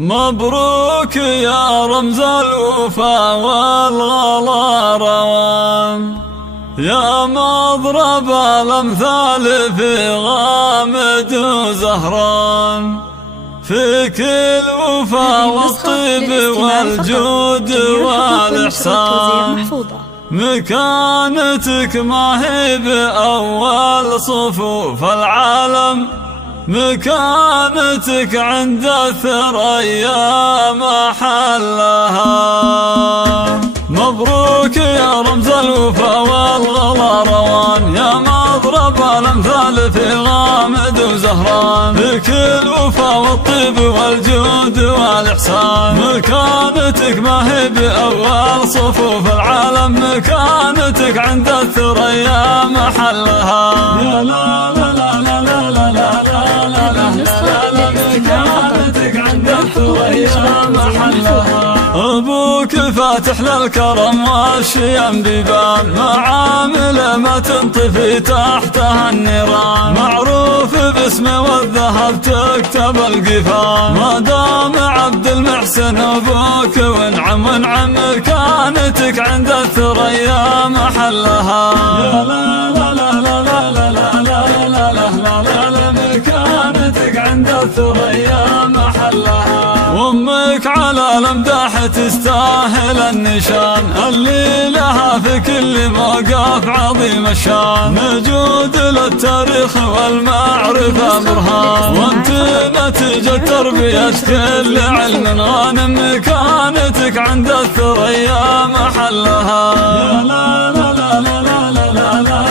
مبروك يا رمز الوفا والغلا روان، يا مضرب الأمثال في غامد وزهران، فيك الوفا والطيب والجود والإحسان، مكانتك ما هي بأول صفوف العالم، مكانتك عند الثريا محلها. مبروك يا رمز الوفا والغلا روان، يا مضرب الأمثال في غامد وزهران، فيك الوفا والطيب والجود والإحسان، مكانتك ما هي بأول صفوف العالم، مكانتك عند الثريا محلها. يا لا لا لا لا لا لا لا لا، مكانتك عند الثريا محلها. أبوك فاتح للكرم والشيم بيبان، معامل ما تنطفي تحتها النيران، معروف باسمه والذهب تكتب القفان، ما دام عبد المحسن أبوك ونعم ونعم، مكانتك عند الثريا محلها. يا لا لا لا لا لا لا لا لا لا لا لا، مكانتك عند الثريا محلها. وامك على الامداح تستاهل النشان، اللي لها في كل موقف عظيم الشان، موجود للتاريخ والمعرفة برهان، وانت نتيجة تربية كل علم غانم، مكانتك عند الثريا محلها. يا لا لا لا لا لا لا لا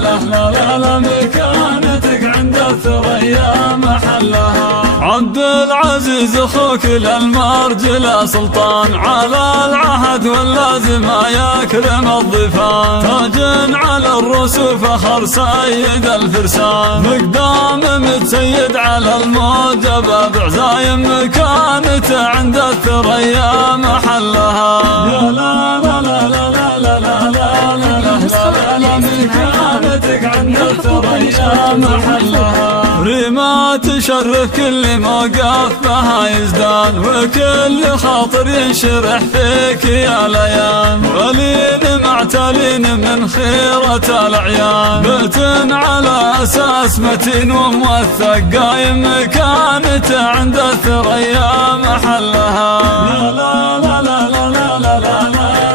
لا لا لا، مكانتك عند الثريا محلها. عبد العزيز اخوك للمرجل سلطان، على العهد واللازم يكرم الضيفان، تاج على الرسوف فخر سيد الفرسان، مقدام متسيد على الموجب بعزايم، مكانته عند الثريا محلها. يا لا لا لا لا لا لا لا لا لا، مكانتك عند الثريا محلها. ريما تشرف كل موقف بها يزدان، وكل خاطر ينشرح فيك يا ليان، ولين معتلين من خيرة الأعيان، بيت على أساس متين وموثق قايم، مكانته عند الثريا محلها. يا لا لا لا لا لا لا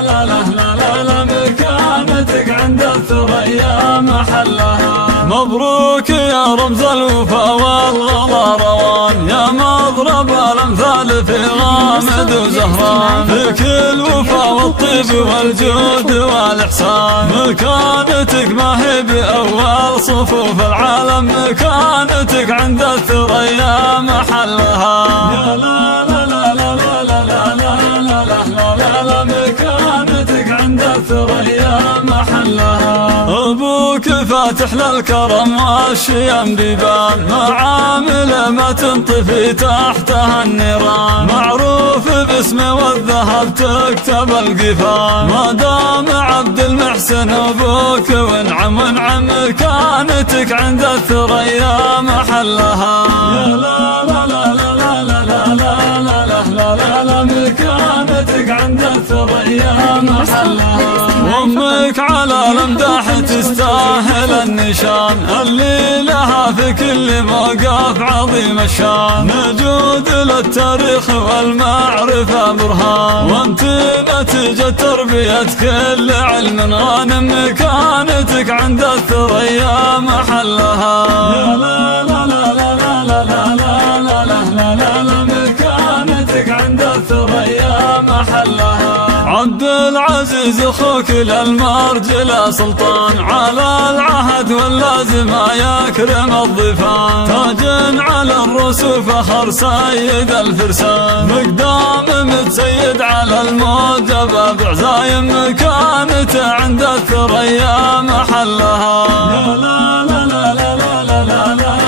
لا لا لا لا، مكانتك عند الثريا محلها. مبروك يا رمز الوفا والغلا روان، يا مضرب الأمثال في غامد وزهران، فيك الوفا والطيب والجود والإحسان، مكانتك ما هي بأول صفوف العالم، مكانتك عند الثريا محلها. يا لا لا لا لا لا لا لا لا لا، مكانتك عند الثريا محلها. أبوك فاتح للكرم والشيم بيبان، معامل ما تنطفي تحتها النيران، معروف باسمه والذهب تكتب القفان، ما دام عبد المحسن أبوك ونعم ونعم، مكانتك عند الثريا محلها. يا لا لا لا لا لا لا لا لا لا لا، مكانتك عند الثريا محلها. وامك على الامداح تستاهل النشان، اللي لها في كل موقف عظيم الشان، موجود للتاريخ والمعرفة برهان، وانت نتيجة تربية كل علم غانم، مكانتك عند الثريا محلها. يا لا لا لا لا لا لا لا لا لا لا، مكانتك عند الثريا محلها. عبد العزيز اخوك للمرجل سلطان، على العهد واللازم يكرم الضيفان، تاج على الرسوف فخر سيد الفرسان، مقدام متسيد على الموجب بعزايم، مكانته عند الثريا محلها. يا لا لا لا لا لا لا لا لا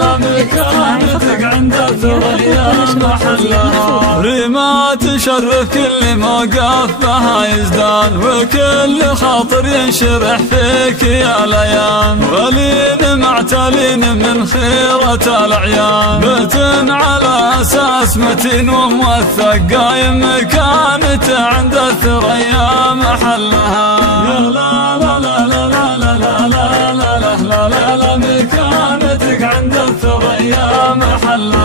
لا، مكانتك عند الثريا محلها. ريما تشرف كل موقف بها يزدان، وكل خاطر ينشرح فيك يا ليان. ولين معتلين من خيرة الأعيان، بيت على أساس متين وموثق، قايم مكانته عند الثريا محلها. يا لا لا لا لا لا لا لا لا لا لا لا لا، مكانتك عند الثريا محلها.